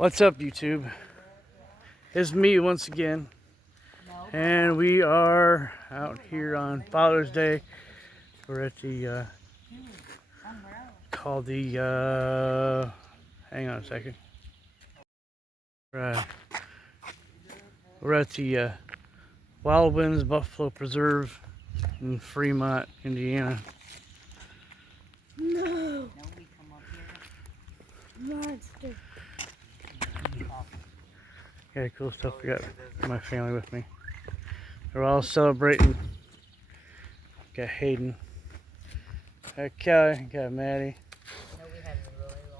What's up, YouTube? It's me once again, and we are out here on Father's Day. We're at the called the hang on a second. We're at the Wild Winds Buffalo Preserve in Fremont, Indiana. No. Monster. Yeah, cool stuff. We got my family with me. They're all celebrating. Got Hayden. Got Kelly. Got Maddie.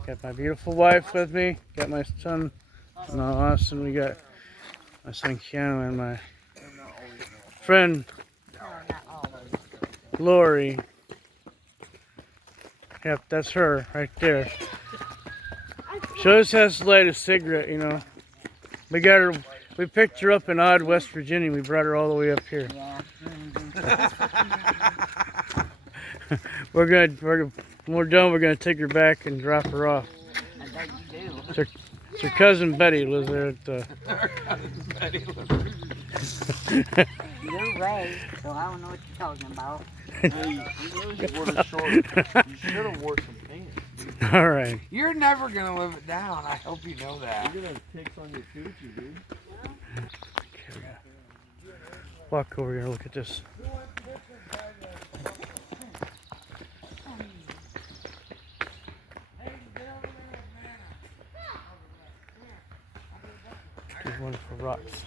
Got my beautiful wife with me. Got my son, Austin. We got my son Keanu and my friend Lori. Yep, that's her right there. She always has to light a cigarette, you know. We got her. We picked her up in Odd, West Virginia. We brought her all the way up here. When we're done, we're gonna take her back and drop her off. I bet you do. It's her cousin Betty lives there at the. You're Ray, so I don't know what you're talking about. Hey, you really wore the short. You should have wore some pants. Dude. All right. You're never gonna live it down. I hope you know that. You're gonna have ticks on your coochie, dude. Okay, we gotta walk over here and look at this. Here's one for rocks.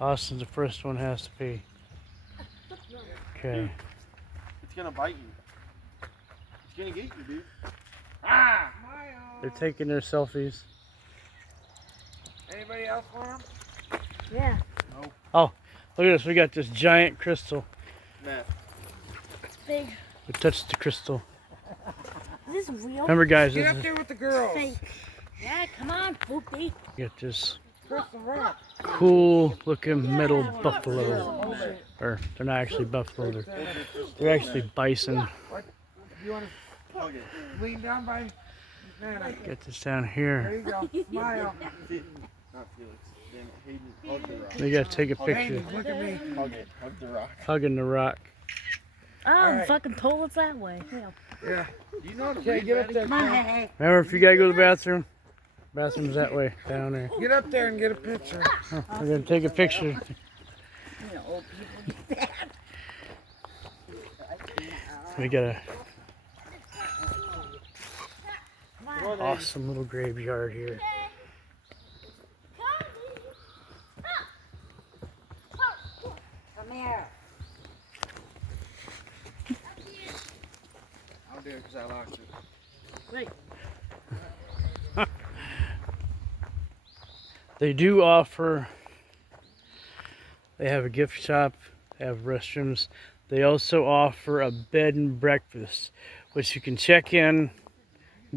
Austin's the first one has to pee. Okay. It's gonna bite you. It's gonna get you, dude. Ah! They're taking their selfies. Anybody else want them? Yeah. Oh, look at this. We got this giant crystal. Matt. It's big. We touched the crystal. Is this real? Remember, guys, Get this up is, there with the girls. Fake. Yeah, come on, Poopy. we got this Crystal Rock. cool looking metal buffalo. Or they're not actually buffalo, they're actually bison. You want to lean down by Nana? Get this down There here. you go. Smile. Not Felix. Damn it. Hayden, hug the rock. We gotta take a Hey, picture. look at me. Hug it. Hug the rock. Hugging the rock. Oh, Alright. fucking toilet's that way. Yeah. Yeah. You know how to Okay, read, get up Maddie? there. Come on, Cam. hey, Remember, if you gotta go to the bathroom, bathroom's that way, down there. Get up there and get a picture. Oh, we're gonna take a picture. You know, old people do that. We got a Come on. awesome little graveyard here. Come here. I'll do it because I locked it. Wait. They do offer, they have a gift shop, they have restrooms. They also offer a bed and breakfast, which you can check in,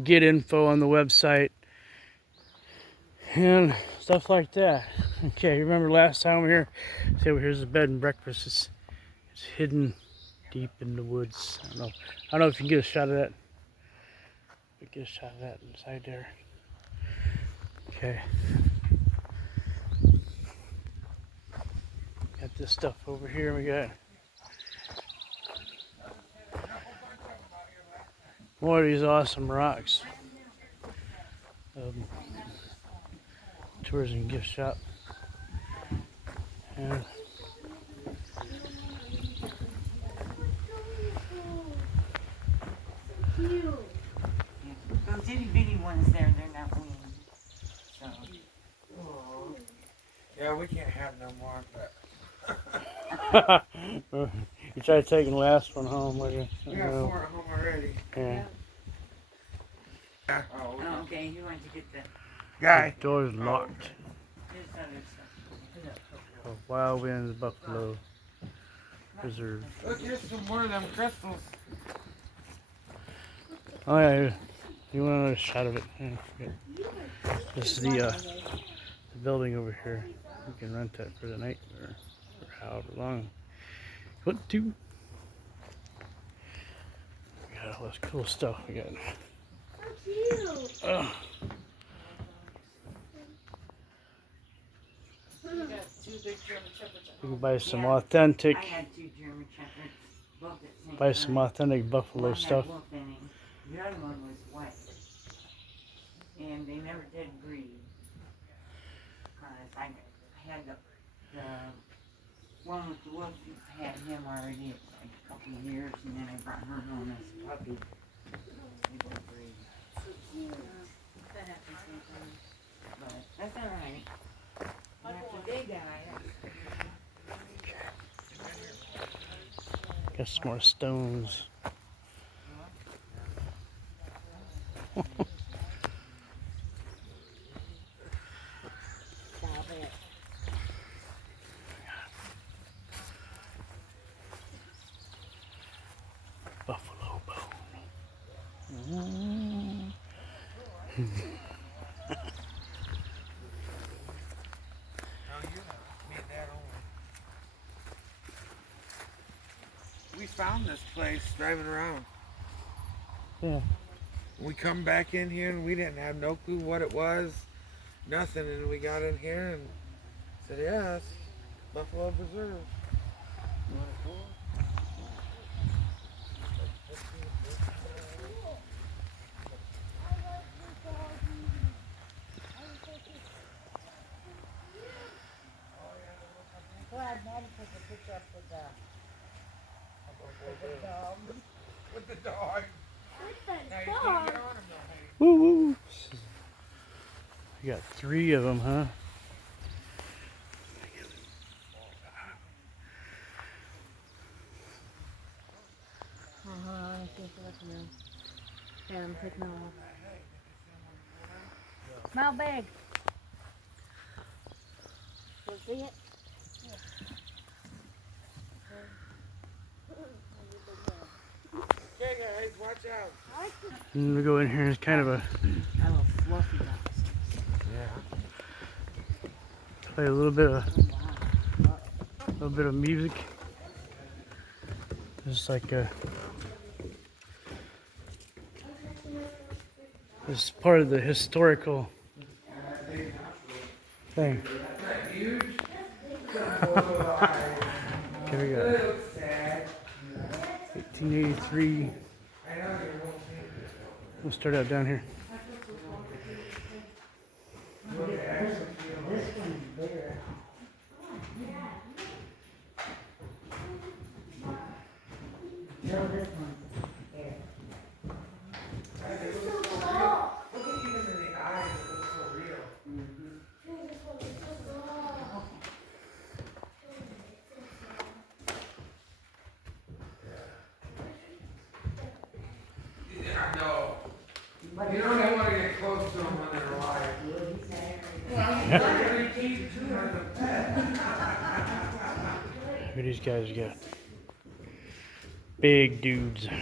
get info on the website, and stuff like that. Okay, remember last time we were here, say, well, here's the bed and breakfast. It's hidden deep in the woods. I don't know if you can get a shot of that. Get a shot of that inside there. Okay. Got this stuff over here. We got more of these awesome rocks. Tourism gift shop. And Those itty bitty ones there, they're not weaned. So, Yeah, we can't have no more, but you try taking the last one home, would you? we got 4 at home already. Yeah. oh, okay, you want to get the Guy. The door's locked. this other stuff. Oh, Wild Winds Buffalo Preserve. Look, here's some more of them crystals. Oh yeah, you want another shot of it? Yeah, this is the building over here. You can rent that for the night or for however long you want to. at all this cool stuff we got. So cute. You can buy some Yeah. authentic, I had 2 German shepherds, both at the same buy some time. authentic buffalo One had stuff. wolf in him. The other one was white. And they never did breed. Because I had the one with the wolf, had him already like a couple of years, and then I brought her home as a puppy. They didn't breed. That happens sometimes. But that's alright. After they die, Got some more stones. Stop it. Buffalo bone. We found this place driving around. Yeah. We come back in here and we didn't have no clue what it was, nothing. And we got in here and said, yes, Buffalo Preserve. glad Maddie took a picture up with the dog. With the dog. Now you can't get on him though, honey. Woo woo. You got 3 of them, huh? Hold on, I see if that's new. Yeah, I'm taking them off. Smell big. You see it? Okay guys, watch out. And we go in here and it's kind of a I love fluffy ducks. Yeah. play a little bit of music. Just like this is part of the historical thing. Okay, we got 1883. We'll start out down here. This one's bigger. No, this one's bigger. Look at even in the eyes, it looks so real. Yeah, I know. You don't even want to get close to them when they're alive. Well, they're going to keep you as a pet. Look at these guys got. Big dudes. Yeah.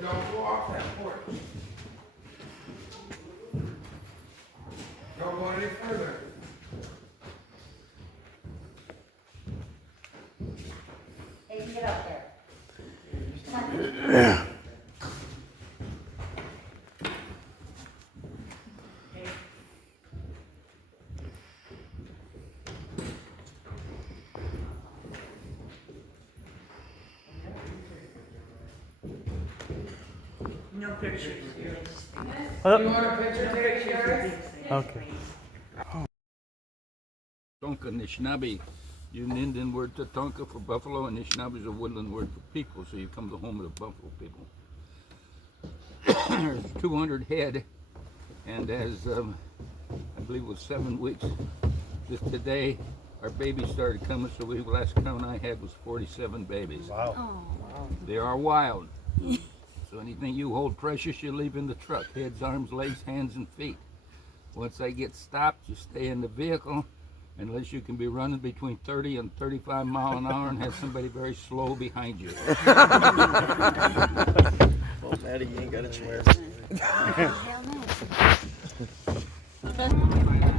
Don't go off that porch. Don't go any further. Hey, get up there. No pictures. Oh, You want a picture taken, guys? okay. Tonka Anishinaabe is an Indian word to Tonka for buffalo, and Anishinaabe is a woodland word for people, so you come to the home of the buffalo people. There's 200 head, and as I believe it was 7 weeks, just today our babies started coming, so the last count I had was 47 babies. Wow. Oh. They are wild. So anything you hold precious, you leave in the truck. Heads, arms, legs, hands, and feet. Once they get stopped, you stay in the vehicle unless you can be running between 30 and 35 mile an hour and have somebody very slow behind you. Well, Maddie, you ain't got a chance. Hell no.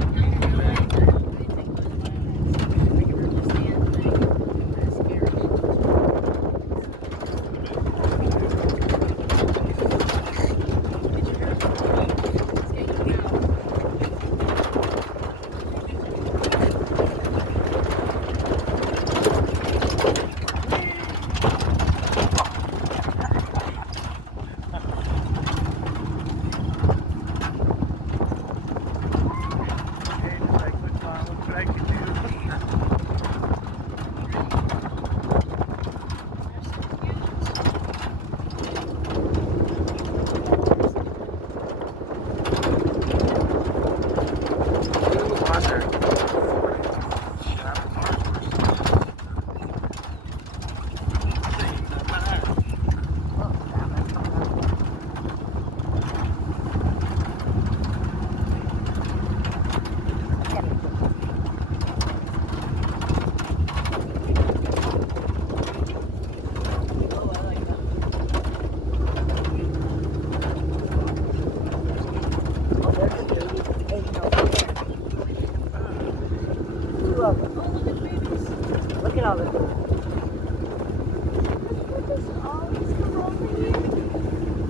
Look at all the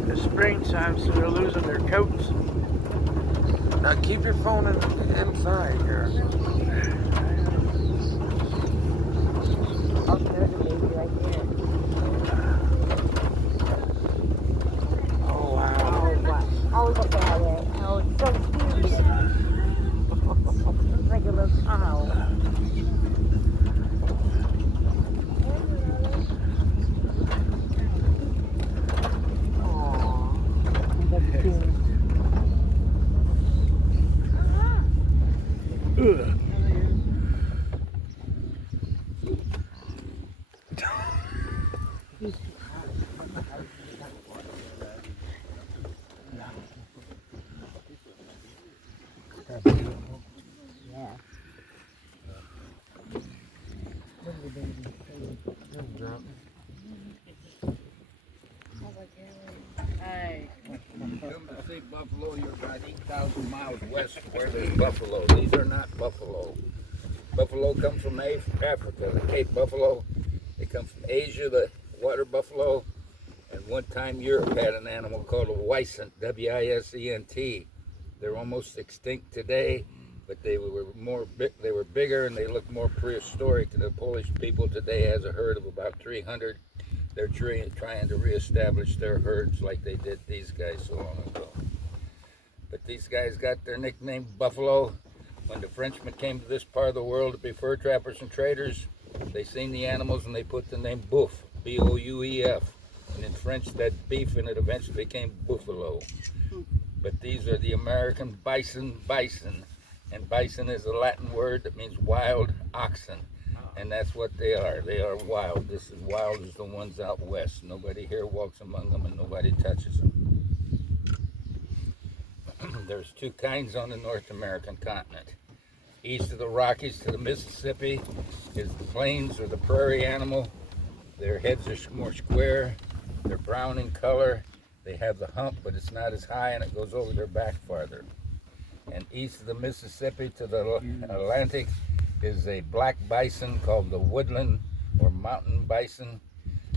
It's springtime, so they're losing their coats. Now keep your phone inside here. Oh, there's a baby right there. Oh wow. Oh, wow. Oh, look at it. Oh, it's so cute. Looks like a little cow. Ugh. Yeah. Hey. Come to see buffalo, you're about 8,000 miles west of where there's buffalo. These are not buffalo. Buffalo comes from Africa, the Cape buffalo. They come from Asia, the water buffalo. And one time Europe had an animal called a wisent, W-I-S-E-N-T. They're almost extinct today, but they were they were bigger and they looked more prehistoric. The Polish people today has a herd of about 300. They're trying to reestablish their herds like they did these guys so long ago. But these guys got their nickname Buffalo. When the Frenchmen came to this part of the world to be fur trappers and traders, they seen the animals and they put the name Boeuf, B-O-U-E-F. And in French, that beef, and it eventually became buffalo. But these are the American bison. And bison is a Latin word that means wild oxen. And that's what they are. They are wild. This is wild as the ones out west. Nobody here walks among them and nobody touches them. There's two kinds on the North American continent. East of the Rockies to the Mississippi is the plains or the prairie animal. Their heads are more square. They're brown in color. They have the hump, but it's not as high, and it goes over their back farther. And east of the Mississippi to the Atlantic is a black bison called the woodland or mountain bison.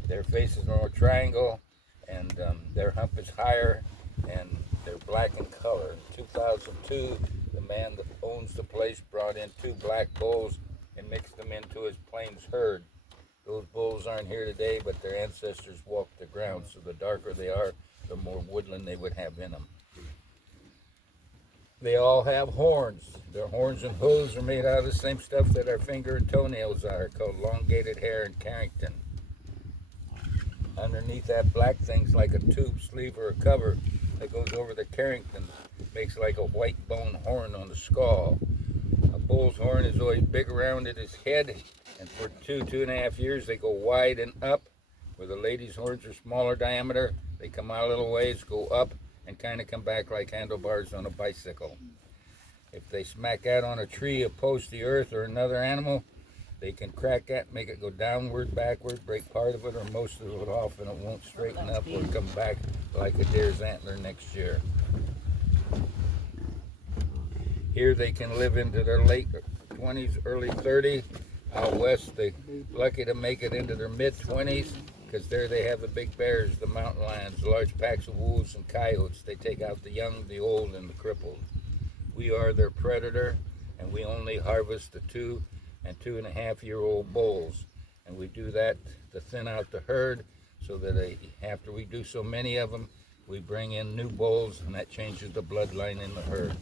Their faces are more triangle, and their hump is higher, and they're black in color. In 2002, the man that owns the place brought in 2 black bulls and mixed them into his plains herd. Those bulls aren't here today, but their ancestors walked the ground, so the darker they are, the more woodland they would have in them. They all have horns. Their horns and hooves are made out of the same stuff that our finger and toenails are, called elongated hair and Carrington. Underneath that black thing's like a tube sleeve or a cover that goes over the Carrington, makes like a white bone horn on the skull. A bull's horn is always big around at his head, and for 2.5 years they go wide and up. Where the lady's horns are smaller diameter, they come out a little ways, go up, and kind of come back like handlebars on a bicycle. If they smack that on a tree, a post, the earth, or another animal, they can crack that, make it go downward, backward, break part of it or most of it off, and it won't straighten up or come back like a deer's antler next year. Here they can live into their late 20s, early 30s. Out west, they're lucky to make it into their mid-20s because there they have the big bears, the mountain lions, large packs of wolves and coyotes. They take out the young, the old, and the crippled. We are their predator, and we only harvest the 2 and 2.5-year-old bulls. And we do that to thin out the herd so that after we do so many of them, we bring in new bulls, and that changes the bloodline in the herd.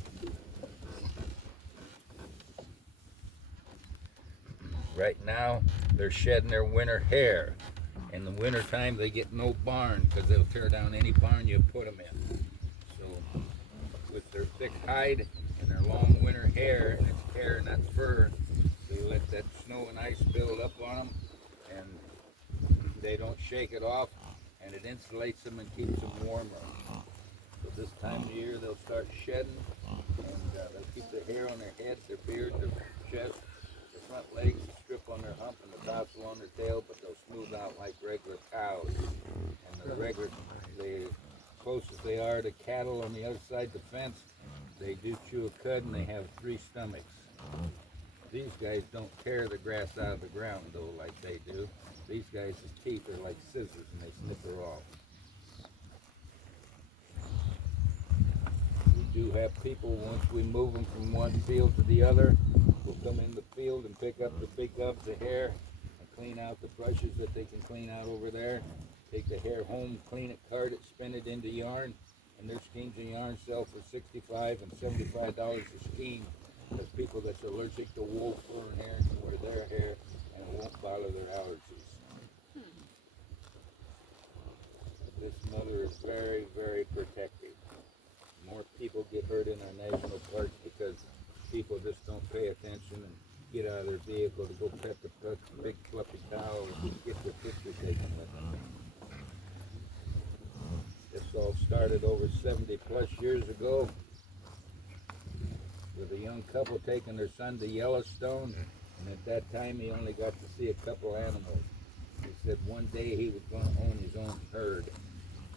Right now, they're shedding their winter hair. In the winter time, they get no barn because they'll tear down any barn you put them in. So, with their thick hide and their long winter hair, and it's hair, not fur, they let that snow and ice build up on them, and they don't shake it off, and it insulates them and keeps them warmer. So this time of year, they'll start shedding, and they'll keep the hair on their head, their beard, their chest, their front legs, strip on their hump, and the tassel on their tail, but they'll smooth out like regular cows. And the closest they are to cattle on the other side of the fence, they do chew a cud, and they have 3 stomachs. These guys don't tear the grass out of the ground, though, like they do. These guys' teeth are like scissors, and they snip her off. We do have people, once we move them from one field to the other, will come in the field and pick up the big gobs of hair and clean out the brushes that they can clean out over there. Take the hair home, clean it, card it, spin it into yarn, and their skeins of yarn sell for $65 and $75 a skein. There's people that's allergic to wool, fur, and hair can wear their hair and it won't bother their allergies. This mother is very, very protective. More people get hurt in our national parks because people just don't pay attention and get out of their vehicle to go pet the big fluffy cow or get their picture taken with them. This all started over 70 plus years ago with a young couple taking their son to Yellowstone, and at that time he only got to see a couple animals. He said one day he was going to own his own herd.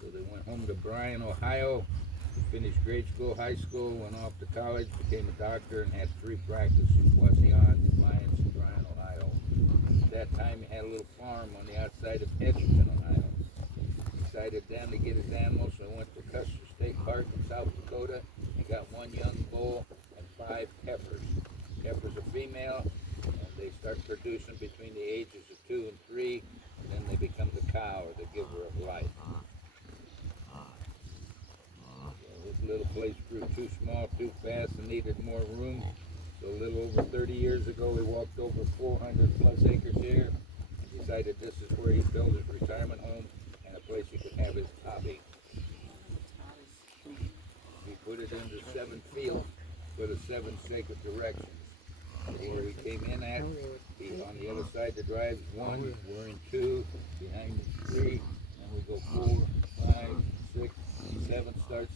So they went home to Bryan, Ohio. He finished grade school, high school, went off to college, became a doctor, and had 3 practices, Wasion, Defiance, and Bryan, Ohio. At that time he had a little farm on the outside of Edgerton, Ohio. Decided then to get his animals, so I went to Custer State Park in South Dakota and got 1 young bull and 5 heifers. Heifers are female, and they start producing between the ages of 2 and 3, and then they become the cow, or the giver of life. This little place grew too small, too fast, and needed more room. So a little over 30 years ago, we walked over 400 plus acres here and decided this is where he'd build his retirement home and a place he could have his hobby. We put it into 7 fields for the 7 sacred directions. Where he came in at, on the other side of the drive is 1, we're in 2, behind is 3, and we go 4, 5, 6, 7 starts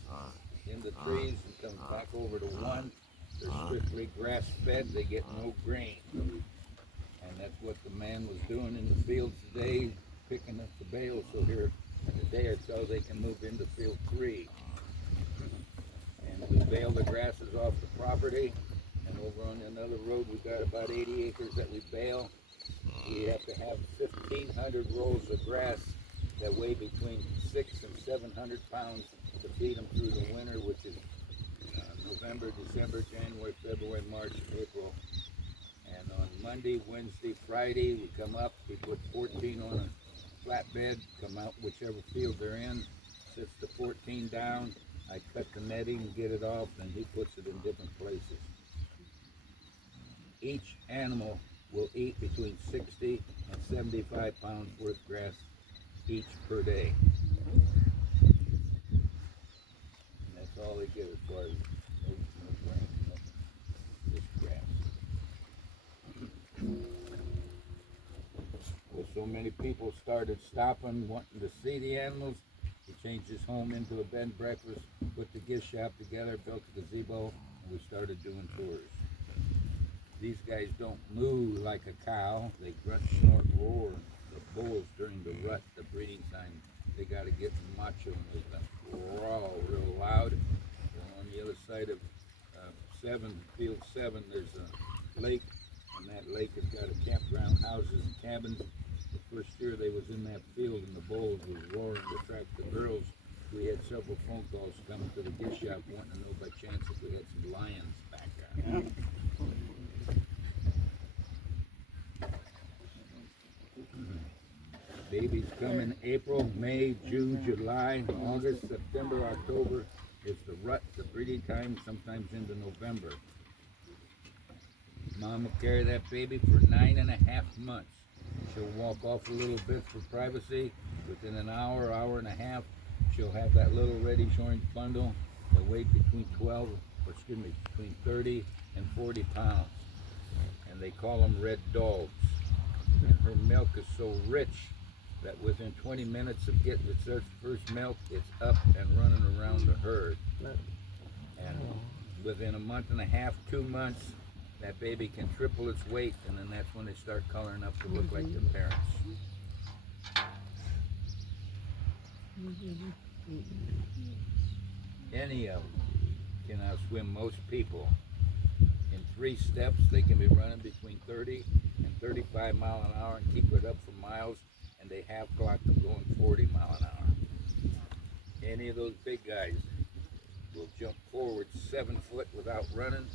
in the trees and comes back over to 1. They're strictly grass fed, they get no grain. And that's what the man was doing in the fields today, picking up the bales, so here in a day or so they can move into field 3. And we bale the grasses off the property, and over on another road we've got about 80 acres that we bale. We have to have 1,500 rolls of grass that weigh between 600 and 700 pounds to feed them through the winter, which is November, December, January, February, March, April. And on Monday, Wednesday, Friday, we come up, we put 14 on a flatbed, come out whichever field they're in, sits the 14 down, I cut the netting and get it off, and he puts it in different places. Each animal will eat between 60 and 75 pounds worth of grass each per day. And that's all they get as far as no grain, just grass. Well, so many people started stopping, wanting to see the animals. He changed his home into a bed and breakfast, put the gift shop together, built a gazebo, and we started doing tours. These guys don't moo like a cow. They grunt, snort, roar. The bulls during the rut, the breeding time, they got to get macho and they growl real loud. And on the other side of field 7, there's a lake, and that lake has got a campground, houses and cabins. The first year they was in that field and the bulls was roaring to attract the girls. We had several phone calls coming to the gift shop wanting to know by chance if we had some lions back there. Babies come in April, May, June, July, August, September, October is the rut, the breeding time, sometimes into November. Mom will carry that baby for 9.5 months. She'll walk off a little bit for privacy. Within an hour, hour and a half, she'll have that little reddish orange bundle. They weigh between 30 and 40 pounds. And they call them red dogs. And her milk is so rich that within 20 minutes of getting its first milk, it's up and running around the herd. And within a month and a half, 2 months, that baby can triple its weight, and then that's when they start coloring up to look like their parents. Any of them can outswim most people. In 3 steps, they can be running between 30 and 35 mile an hour and keep it up for miles, and they have clocked them going 40 mile an hour. Any of those big guys will jump forward 7 foot without running,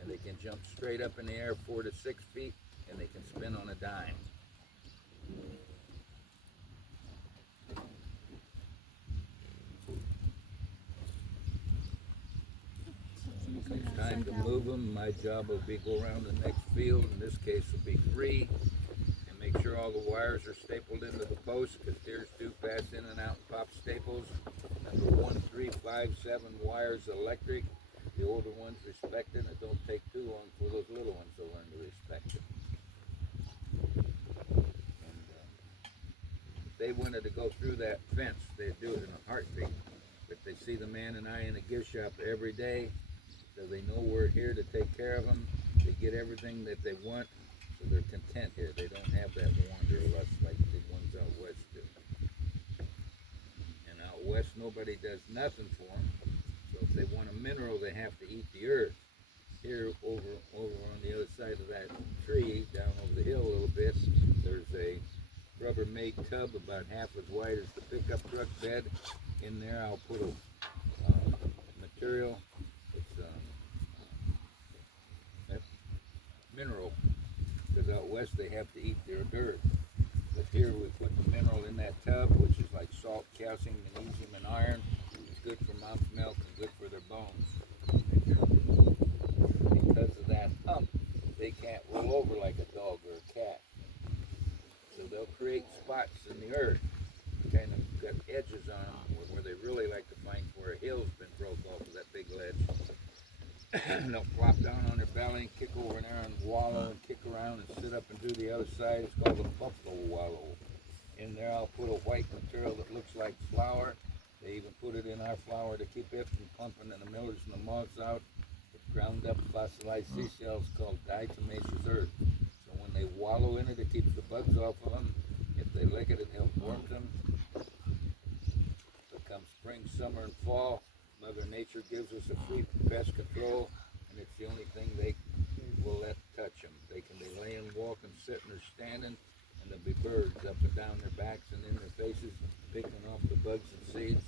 and they can jump straight up in the air 4 to 6 feet, and they can spin on a dime. When it's time to move them, my job will be go around the next field. In this case, will be 3, and make sure all the wires are stapled into the post, because deers do pass in and out and pop staples. Number 1, 3, 5, 7 wires electric. The older ones respect it, and it don't take too long for those little ones to learn to respect it. And if they wanted to go through that fence, they'd do it in a heartbeat. If they see the man and I in the gift shop every day, so they know we're here to take care of them, they get everything that they want, so they're content here. They don't have that wanderlust like the ones out west do. And out west, nobody does nothing for them. So if they want a mineral, they have to eat the earth. Here, over on the other side of that tree, down over the hill a little bit, there's a Rubbermaid tub about half as wide as the pickup truck bed. In there, I'll put a material. It's mineral, because out west they have to eat their dirt. But here we put the mineral in that tub, which is like salt, calcium, magnesium, and iron. It's good for mom's milk and good for their bones. Because of that hump, they can't roll over like a dog or a cat. So they'll create spots in the earth, kind of got edges on them where they really like to find where a hill's been broke off of that big ledge. And they'll flop down on their belly and kick over there and wallow and kick around and sit up and do the other side. It's called a buffalo wallow. In there I'll put a white material that looks like flour. They even put it in our flour to keep it from pumping and the millers and the moths out. It's ground up fossilized seashells called diatomaceous earth. So when they wallow in it, it keeps the bugs off of them. If they lick it, it helps warm them. So come spring, summer, and fall, Mother Nature gives us a free pest control, and it's the only thing they will let touch them. They can be laying, walking, sitting, or standing, and there'll be birds up and down their backs and in their faces, picking off the bugs and seeds,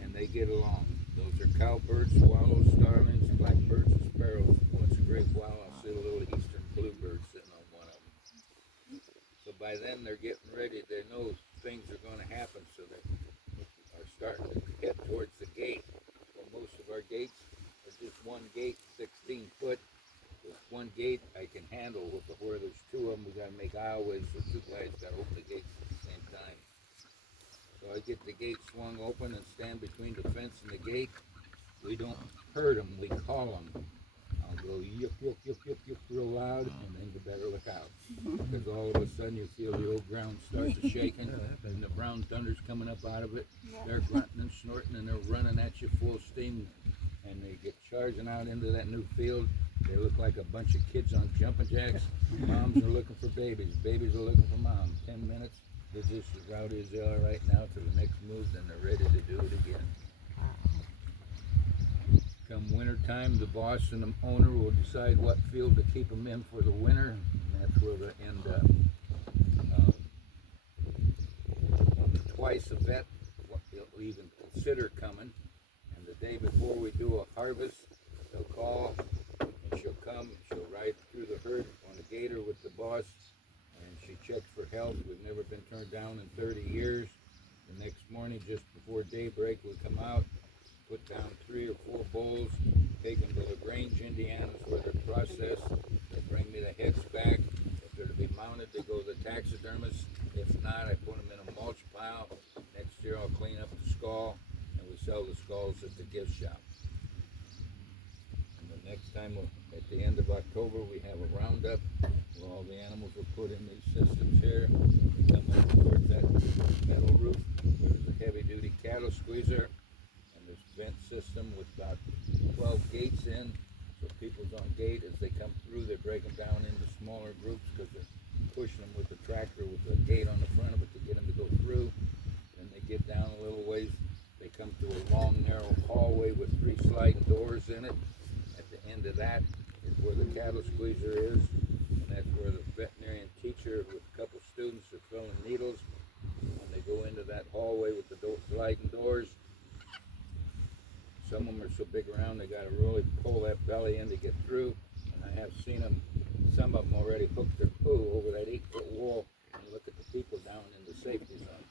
and they get along. Those are cowbirds, swallows, starlings, blackbirds, and sparrows. Once in a great while, I'll see a little eastern bluebird sitting on one of them. So by then, they're getting ready. They know things are going to happen, so they are starting to head towards the gate. Well, most of our gates are just one gate, 16 foot. With one gate I can handle. Where there's 2 of them, we got to make aisleways, so 2 guys got to open the gates at the same time. So I get the gate swung open and stand between the fence and the gate. We don't hurt them, we call them. I'll go yip, yip, yip, yip, yip real loud, and then you better look out. Because all of a sudden you feel the old ground start to shaking, and the brown thunder's coming up out of it. They're grunting and snorting, and they're running at you full steam. and they get charging out into that new field. They look like a bunch of kids on jumping jacks. Moms are looking for babies. Babies are looking for moms. 10 minutes, they're just as rowdy as they are right now to the next move, then they're ready to do it again. Come winter time, the boss and the owner will decide what field to keep them in for the winter, and that's where they end up. Twice a vet, what they'll even consider coming, and the day before we do a harvest, they'll call, and she'll come, she'll ride through the herd on a gator with the boss, and she checks for health. We've never been turned down in 30 years. The next morning, just before daybreak, we come out, put down 3 or 4 bulls, take them to the Grange, Indianas, where they're processed. They bring me the heads back. If they're to be mounted, they go to the taxidermist. If not, I put them in a mulch pile. Next year, I'll clean up the skull, and we sell the skulls at the gift shop. And the next time, at the end of October, we have a roundup where all the animals are put in these systems here. We come up towards that metal roof. There's a heavy-duty cattle squeezer. This vent system with about 12 gates in, so people's on gate. As they come through, they break them down into smaller groups because they're pushing them with the tractor with the gate on the front of it to get them to go through. Then they get down a little ways, they come to a long narrow hallway with 3 sliding doors in it. At the end of that is where the cattle squeezer is, and that's where the veterinarian teacher with a couple students are filling needles. When they go into that hallway with the sliding doors, some of them are so big around they got to really pull that belly in to get through. And I have seen them, some of them already hook their poo over that 8-foot wall and look at the people down in the safety zone.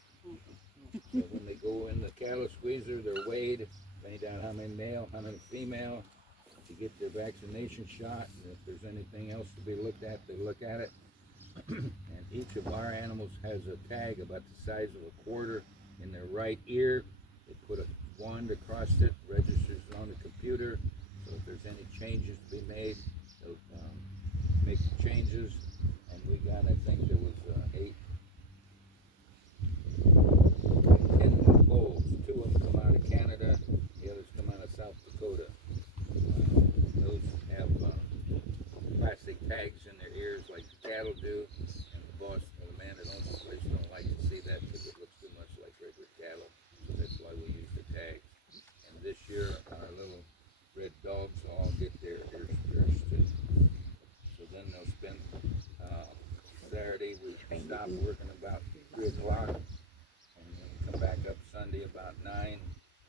So when they go in the cattle squeezer, they're weighed, find out how many male, how many female, to get their vaccination shot. And if there's anything else to be looked at, they look at it. And each of our animals has a tag about the size of a quarter in their right ear. They put a wand across it, registers on the computer, so if there's any changes to be made, they'll make the changes. And we got, I think there was 10 bulls. 2 of them come out of Canada, the others come out of South Dakota. Those have plastic tags in their ears like the cattle do, and the boss or the man that owns the place don't like to see that because it looks too much like regular cattle. So that's why we use the tags. And this year, our little red dogs all get their ears pierced too. So then they'll spend Saturday, we stop working about 3 o'clock, and then come back up Sunday about 9,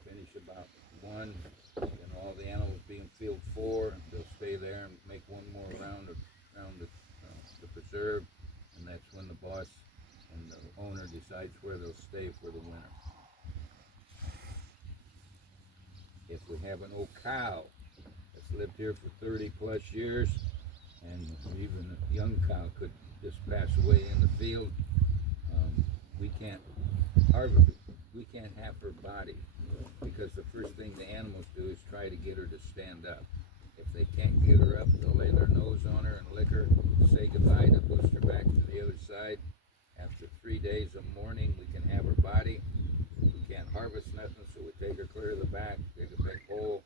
finish about 1. Then all the animals be in field 4, they'll stay there and make one more round around the preserve, and that's when the boss and the owner decides where they'll stay for the winter. If we have an old cow that's lived here for 30 plus years, and even a young cow could just pass away in the field, we can't harvest it. We can't have her body, because the first thing the animals do is try to get her to stand up. If they can't get her up, they'll lay their nose on her and lick her, say goodbye to boost her back to the other side. After 3 days of mourning, we can have her body. We can't harvest nothing, so we take her clear of the back, dig a big hole,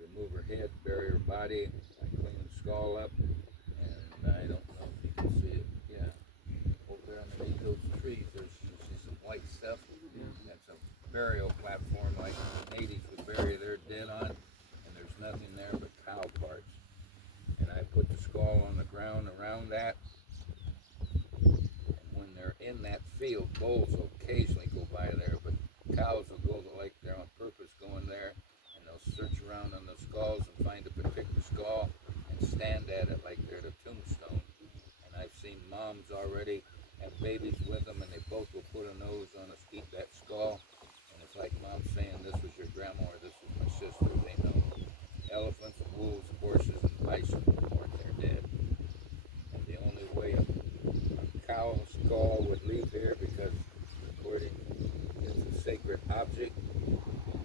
remove her head, bury her body, clean the skull up, and I don't know if you can see it. Yeah, over there underneath those trees, you see some white stuff. That's a burial platform like the natives would bury their dead on, and there's nothing there but cow parts. And I put the skull on the ground around that. When they're in that field, bulls will occasionally go by there, but cows will go like they're on purpose going there, and they'll search around on the skulls and find a particular skull and stand at it like they're at a tombstone. And I've seen moms already have babies with them, and they both will put a nose on that skull, and it's like mom saying, this was your grandma or this was my sister. They know. Elephants, wolves, horses, and bison mourn their dead. And the only way a cow skull would leave here, because according it's a sacred object,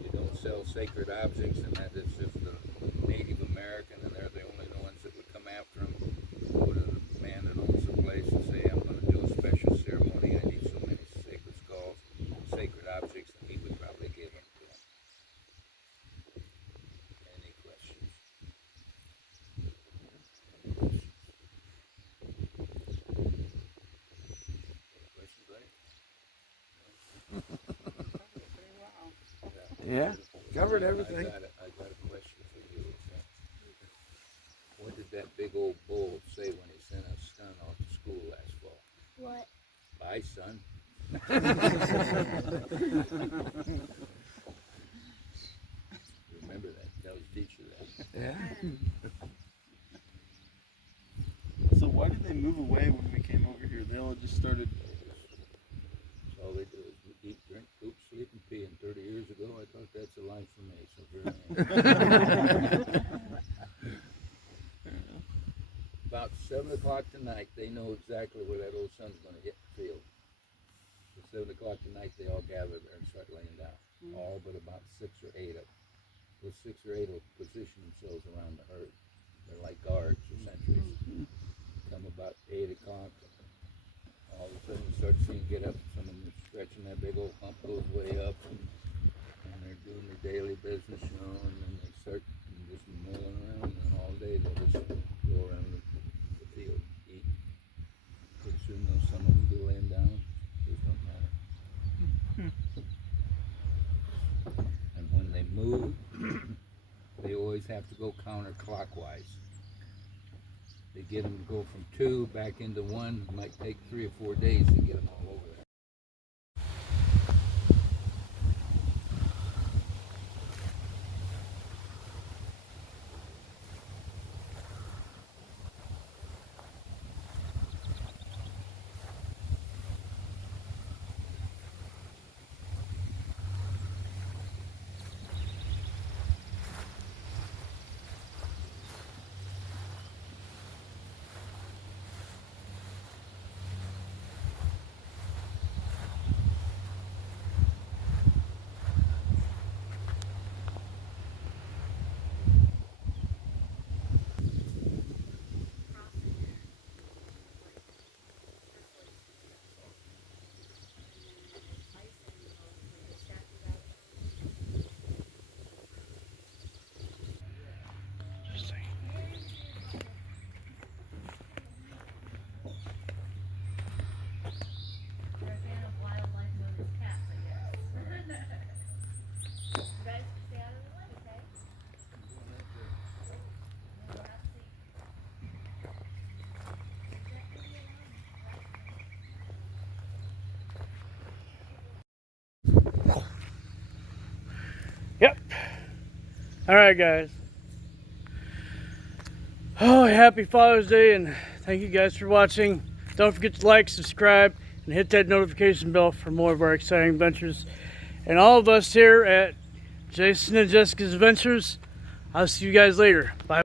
you don't sell sacred objects, and that is if the Native American, and they're the only ones that would come after them, go to the man that owns the place and say, I'm going to do a special ceremony, I need Yeah, covered everything. I got a question for you. What did that big old bull say when he sent his son off to school last fall? What? Bye, son. Remember that. Tell his teacher that. Yeah. So why did they move away when we came over here? They all just started. That's all they do is eat, drink, poop, sleep, and pee. And 30 years ago, I thought that's a life for me. So here I am. About 7 o'clock tonight, they know exactly where that old sun's going to hit the field. At 7 o'clock tonight, they all gather there and start laying down. All but about 6 or 8 of them. Those 6 or 8 will position themselves around the herd. They're like guards or sentries. Come about 8 o'clock, all of a sudden you start seeing get up. Some of them are stretching that big old hump goes way up, and they're doing their daily business, you know, and then they start just milling around, and all day they'll just go around the field, eat. Pretty soon though, some of them be laying down. Just don't matter. And when they move, they always have to go counterclockwise. They get them to go from 2 back into 1. It might take 3 or 4 days to get them all over there. Yep. All right, guys. Oh, happy Father's Day, and thank you guys for watching. Don't forget to like, subscribe, and hit that notification bell for more of our exciting adventures. And all of us here at Jason and Jessica's Adventures, I'll see you guys later. Bye.